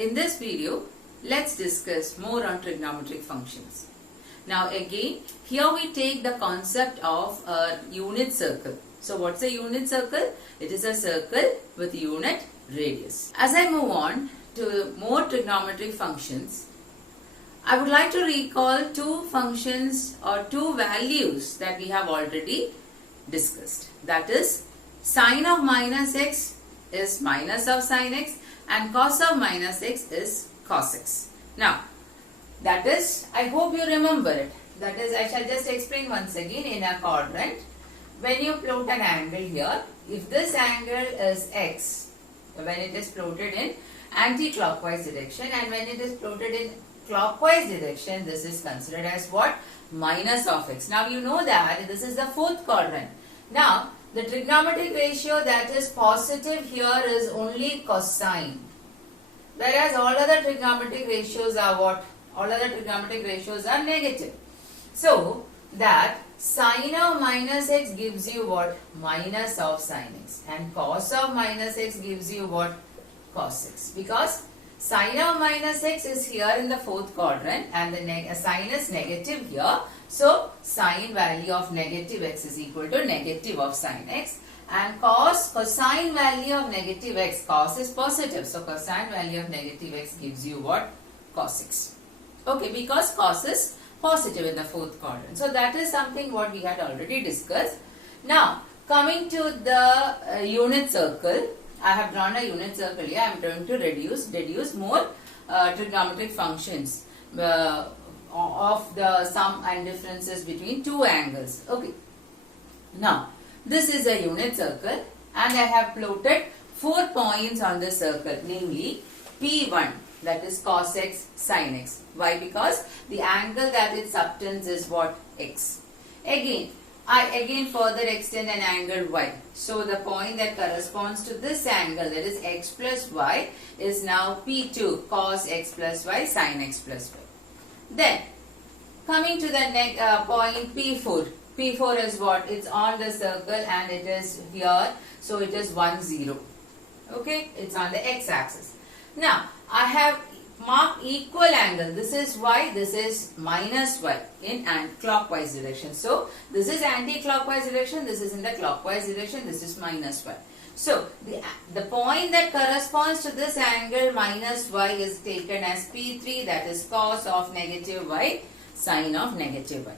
In this video, let's discuss more on trigonometric functions. Now again, here we take the concept of a unit circle. So what's a unit circle? It is a circle with unit radius. As I move on to more trigonometric functions, I would like to recall two functions or two values that we have already discussed. That is, sine of minus x is minus of sine x and cos of minus x is cos x. Now, that is, I hope you remember it. That is, I shall just explain once again in a quadrant. When you plot an angle here, if this angle is x, when it is plotted in anti-clockwise direction, and when it is plotted in clockwise direction, this is considered as what? Minus of x. Now you know that this is the fourth quadrant. Now, the trigonometric ratio that is positive here is only cosine. Whereas all other trigonometric ratios are what? All other trigonometric ratios are negative. So, that sine of minus x gives you what? Minus of sine x. And cos of minus x gives you what? Cos x. Because sine of minus x is here in the fourth quadrant and the sine is negative here. So, sine value of negative x is equal to negative of sine x. And cosine value of negative x, cos is positive. So, cosine value of negative x gives you what? Cos x. Okay, because cos is positive in the fourth quadrant. So, that is something what we had already discussed. Now, coming to the unit circle, I have drawn a unit circle here. I am going to deduce more trigonometric functions of the sum and differences between two angles. Okay. Now, this is a unit circle and I have plotted 4 points on the circle, namely P1, that is cos x, sin x. Why? Because the angle that it subtends is what? X. I further extend an angle y. So the point that corresponds to this angle, that is x plus y, is now P2, cos x plus y, sin x plus y. Then, coming to the point P4. P4 is what? It's on the circle and it is here. So it is 1, 0. Okay? It's on the x-axis. Now, I have marked equal angle. This is y, this is minus y in clockwise direction. So, this is anti-clockwise direction, this is in the clockwise direction, this is minus y. So, the point that corresponds to this angle minus y is taken as P3, that is cos of negative y, sine of negative y.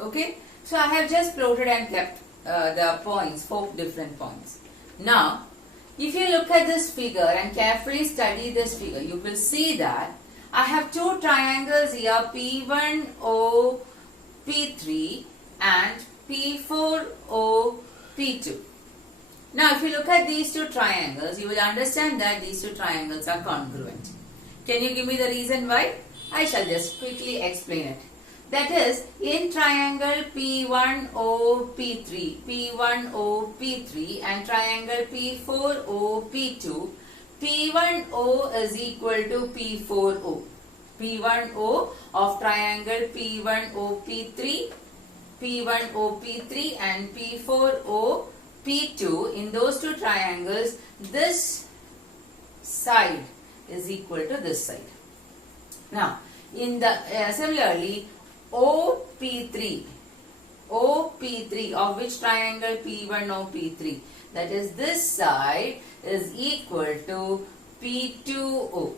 Okay? So, I have just plotted and kept the points, 4 different points. Now, if you look at this figure and carefully study this figure, you will see that I have two triangles here, P1O, P3 and P4O, P2. Now, if you look at these two triangles, you will understand that these two triangles are congruent. Can you give me the reason why? I shall just quickly explain it. That is, in triangle P1O, P3, P1O, P3 and triangle P4O, P2, P1O is equal to P4O. P1O of triangle P1O, P3, P1O, P3 and P4O, P2, in those two triangles, this side is equal to this side. Now, in the similarly, OP3 of which triangle P1O, P3, that is this side is equal to P2O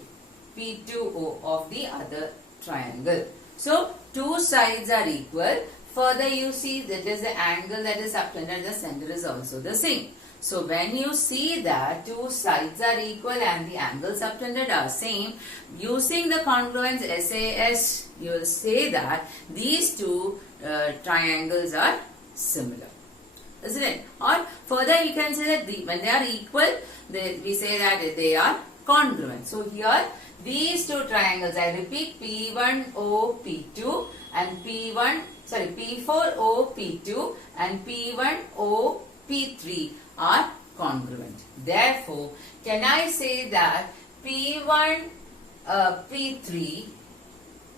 of the other triangle. So, two sides are equal. Further, you see that is the angle that is subtended at the center is also the same. So, when you see that two sides are equal and the angles subtended are same, using the congruence SAS, you will say that these two triangles are similar. Isn't it? Or further, you can say that when they are equal, we say that they are congruent. So, here these two triangles, I repeat, P1O, P2 and P4O, P2 and P1O, P3 are congruent. Therefore, can I say that P1, P3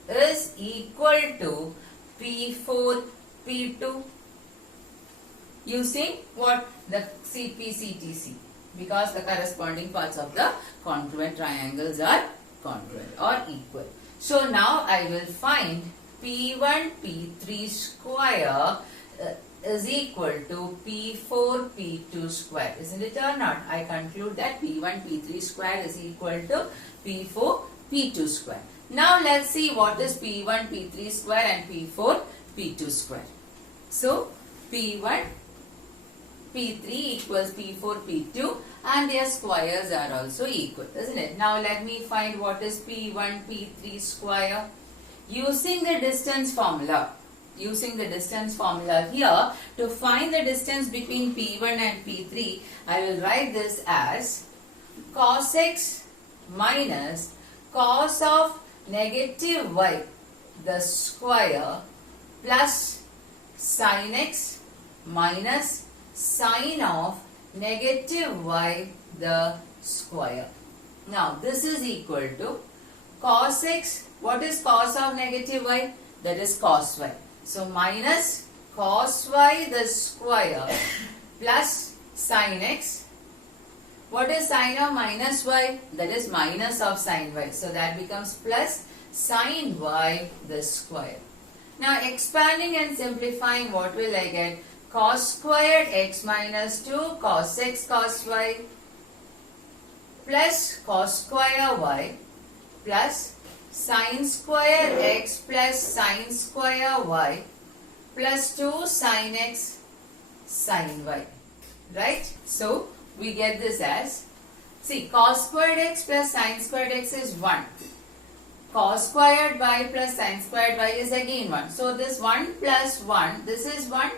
is equal to P4, P2 using what? The CP, CTC. because the corresponding parts of the congruent triangles are congruent or equal. So now I will find P1 P3 square is equal to P4 P2 square. Isn't it or not? I conclude that P1 P3 square is equal to P4 P2 square. Now let's see what is P1 P3 square and P4 P2 square. So P1 P3 equals P4 P2 and their squares are also equal, isn't it? Now let me find what is P1 P3 square. Using the distance formula here to find the distance between P1 and P3, I will write this as cos x minus cos of negative y the square plus sin x minus sine of negative y the square. Now this is equal to cos x. What is cos of negative y? That is cos y. So minus cos y the square plus sin x. What is sine of minus y? That is minus of sine y. So that becomes plus sine y the square. Now expanding and simplifying, what will I get? Cos squared x minus 2 cos x cos y plus cos square y plus sin square x plus sin square y plus 2 sin x sin y. Right? So we get this as, see, cos squared x plus sin squared x is 1. Cos squared y plus sin squared y is again 1. So this 1 plus 1, this is 1.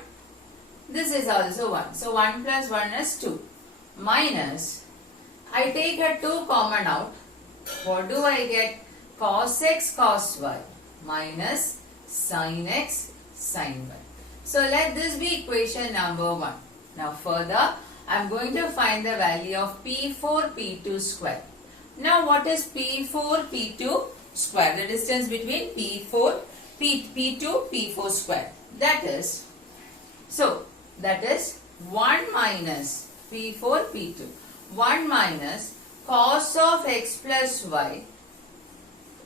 This is also 1. So 1 plus 1 is 2. Minus, I take a 2 common out. What do I get? Cos x cos y minus sin x sin y. So let this be equation number 1. Now further, I am going to find the value of P4 P2 square. Now what is P4 P2 square? The distance between P4 P2 P4 square. That is 1 minus P4 P2. 1 minus cos of x plus y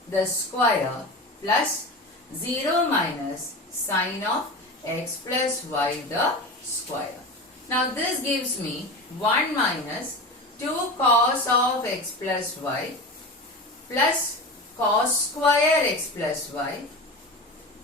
the square plus 0 minus sine of x plus y the square. Now this gives me 1 minus 2 cos of x plus y plus cos square x plus y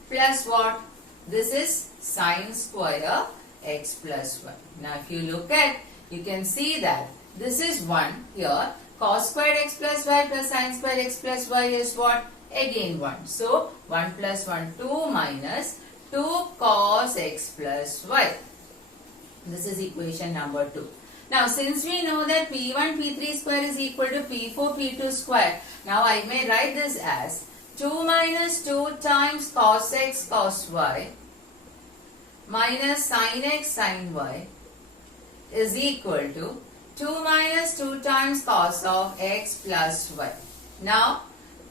plus what? This is sine square x plus y. Now if you look at, you can see that this is 1 here. Cos squared x plus y plus sine squared x plus y is what? Again 1. So 1 plus 1 2 minus 2 cos x plus y. This is equation number 2. Now since we know that P1 P3 square is equal to P4 P2 square, now I may write this as 2 minus 2 times cos x cos y minus sin x sin y is equal to 2 minus 2 times cos of x plus y. Now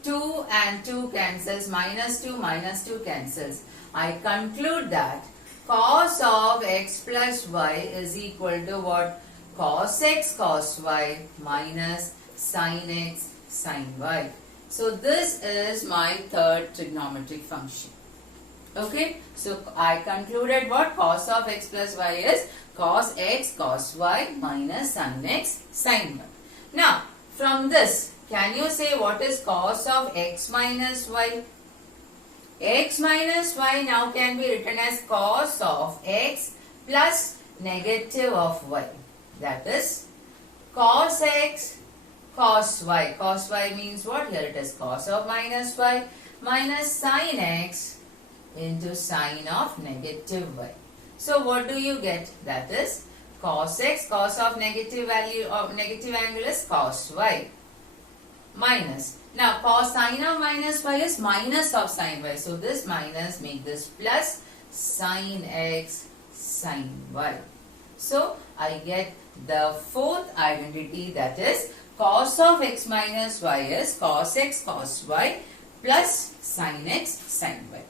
2 and 2 cancels, minus 2 cancels. I conclude that cos of x plus y is equal to what? Cos x cos y minus sin x sin y. So this is my third trigonometric function. Okay, so I concluded what? Cos of x plus y is cos x cos y minus sin x sin y. Now from this, can you say what is cos of x minus y? X minus y now can be written as cos of x plus negative of y. That is cos x cos y. Cos y means what? Here it is cos of minus y minus sin x into sine of negative y. So what do you get? That is cos x, cos of negative value of negative angle is cos y minus. Now cos sine of minus y is minus of sine y. So this minus make this plus sine x sine y. So I get the fourth identity, that is cos of x minus y is cos x cos y plus sine x sine y.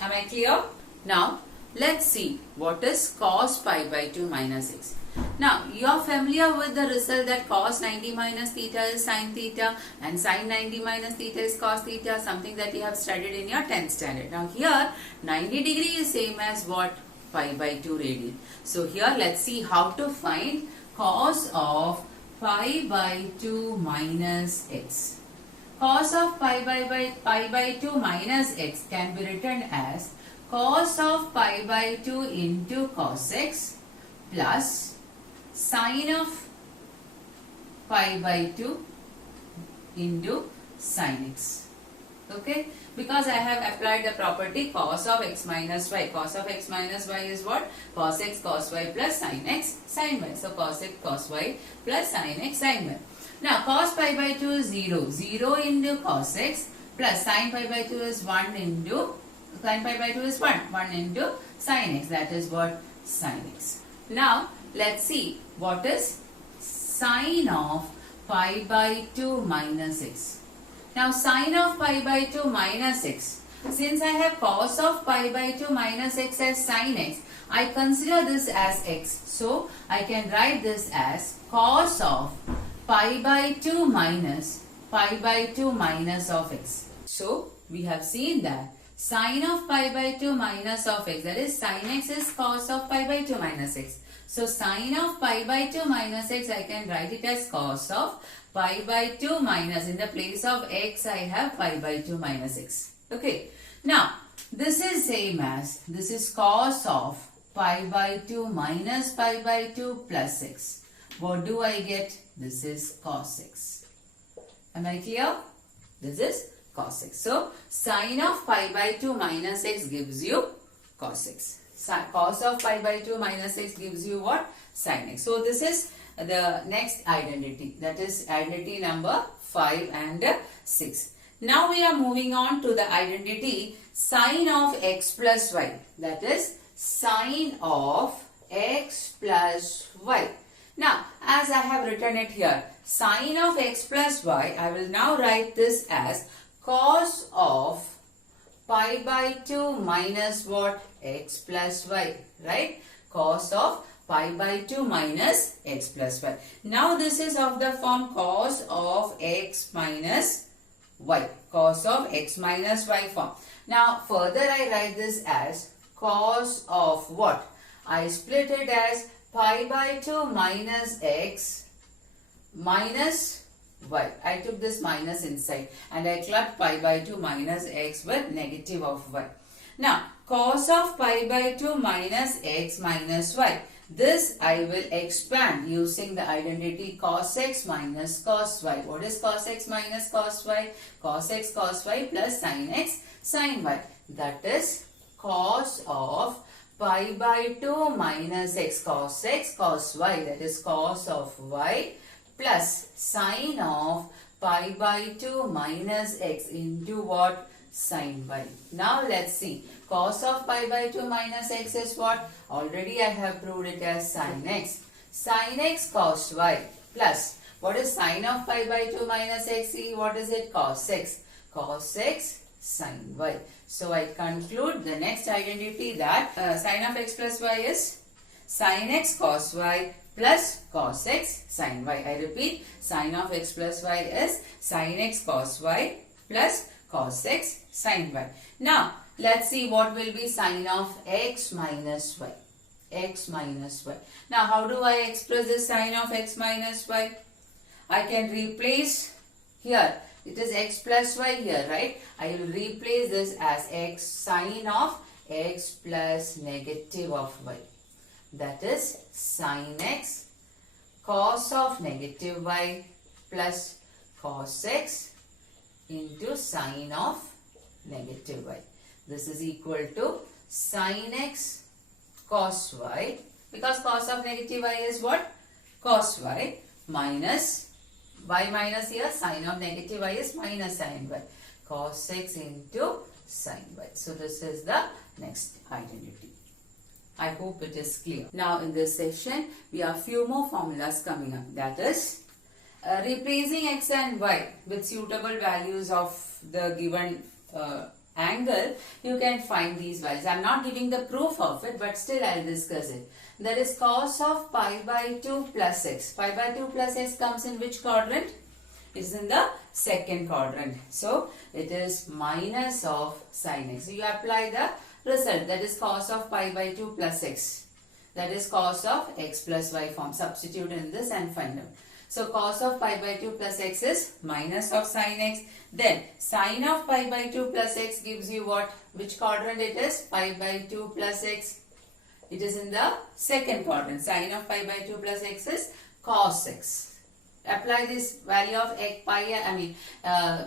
Am I clear? Now let's see what is cos pi by 2 minus x. Now, you are familiar with the result that cos 90 minus theta is sin theta and sin 90 minus theta is cos theta, something that you have studied in your 10th standard. Now, here 90 degree is same as what? Pi by 2 radian. So, here let's see how to find cos of pi by 2 minus x. Cos of pi by 2 minus x can be written as cos of pi by 2 into cos x plus sine of pi by 2 into sin x. Okay, because I have applied the property cos of x minus y. Cos of x minus y is what? Cos x cos y plus sin x sin y. So cos x cos y plus sin x sin y. Now cos pi by 2 is 0. 0 into cos x plus sin pi by 2 is 1 into sin pi by 2 is 1. 1 into sin x. That is what? Sin x. Now let's see what is sine of pi by 2 minus x. Now sine of pi by 2 minus x. Since I have cos of pi by 2 minus x as sin x, I consider this as x. So I can write this as cos of pi by 2 minus pi by 2 minus of x. So we have seen that sine of pi by 2 minus of x, that is sin x is cos of pi by 2 minus x. So sine of pi by 2 minus x, I can write it as cos of pi by 2 minus, in the place of x I have pi by 2 minus x. Okay. Now this is same as, this is cos of pi by 2 minus pi by 2 plus x. What do I get? This is cos x. Am I clear? This is cos x. So sine of pi by 2 minus x gives you cos x. Cos of pi by 2 minus x gives you what? Sin x. So this is the next identity. That is identity number 5 and 6. Now we are moving on to the identity sine of x plus y. That is sine of x plus y. Now as I have written it here, sine of x plus y, I will now write this as cos of pi by 2 minus what? X plus y, right? Cos of pi by 2 minus x plus y. Now this is of the form cos of x minus y. Cos of x minus y form. Now further I write this as cos of what? I split it as pi by 2 minus x minus y. I took this minus inside and I clubbed pi by 2 minus x with negative of y. Now cos of pi by 2 minus x minus y. This I will expand using the identity cos x minus cos y. What is cos x minus cos y? Cos x cos y plus sin x sin y. That is cos of pi by 2 minus x cos y. That is cos of y plus sine of pi by 2 minus x into what? Sin y. Now let's see. Cos of pi by 2 minus x is what? Already I have proved it as sin x. Sin x cos y plus, what is sine of pi by 2 minus x? See, what is it? Cos x. Cos x sin y. So I conclude the next identity that sine of x plus y is sin x cos y plus cos x sin y. I repeat, sine of x plus y is sin x cos y plus cos x sin y. Now let's see what will be sine of x minus y. X minus y. Now how do I express this sine of x minus y? I can replace here. It is x plus y here, right? I will replace this as x sine of x plus negative of y. That is sine x cos of negative y plus cos x into sine of negative y. This is equal to sine x cos y, because cos of negative y is what? Cos y, minus y minus here, sine of negative y is minus sine y. Cos x into sine y. So this is the next identity. I hope it is clear. Now in this session, we have few more formulas coming up. That is, replacing x and y with suitable values of the given angle, you can find these values. I am not giving the proof of it, but still I will discuss it. That is cos of pi by 2 plus x. Pi by 2 plus x comes in which quadrant? It is in the second quadrant. So, it is minus of sin x. So, you apply the result. That is cos of pi by 2 plus x. That is cos of x plus y form. Substitute in this and find out. So, cos of pi by 2 plus x is minus of sin x. Then, sin of pi by 2 plus x gives you what? Which quadrant it is? Pi by 2 plus x. It is in the second quadrant. Sin of pi by 2 plus x is cos x. Apply this value of pi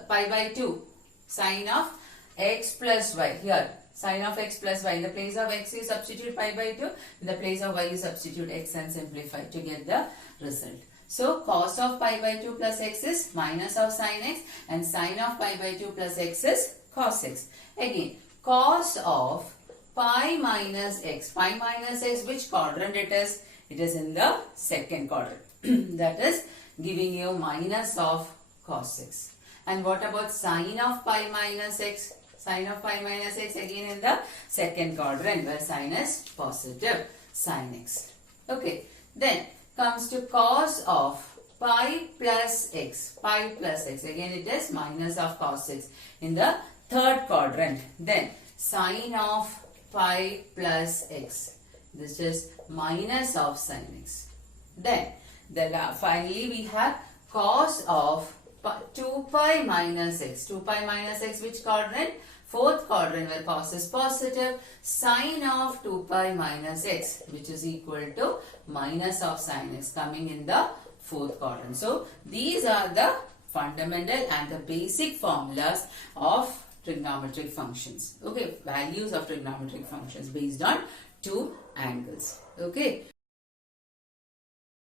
by 2. Sin of x plus y. Here, sin of x plus y. In the place of x, you substitute pi by 2. In the place of y, you substitute x and simplify to get the result. So, cos of pi by 2 plus x is minus of sin x and sin of pi by 2 plus x is cos x. Again, cos of pi minus x. Pi minus x, which quadrant it is? It is in the second quadrant. That is giving you minus of cos x. And what about sin of pi minus x? Sin of pi minus x again in the second quadrant where sin is positive sin x. Okay, then comes to cos of pi plus x. Pi plus x. Again it is minus of cos x in the third quadrant. Then sin of pi plus x. This is minus of sin x. Then finally we have cos of 2 pi minus x. 2 pi minus x, which quadrant? Fourth quadrant where cos is positive. Sin of 2 pi minus x, which is equal to minus of sin x, coming in the fourth quadrant. So, these are the fundamental and the basic formulas of trigonometric functions. Okay, values of trigonometric functions based on two angles. Okay.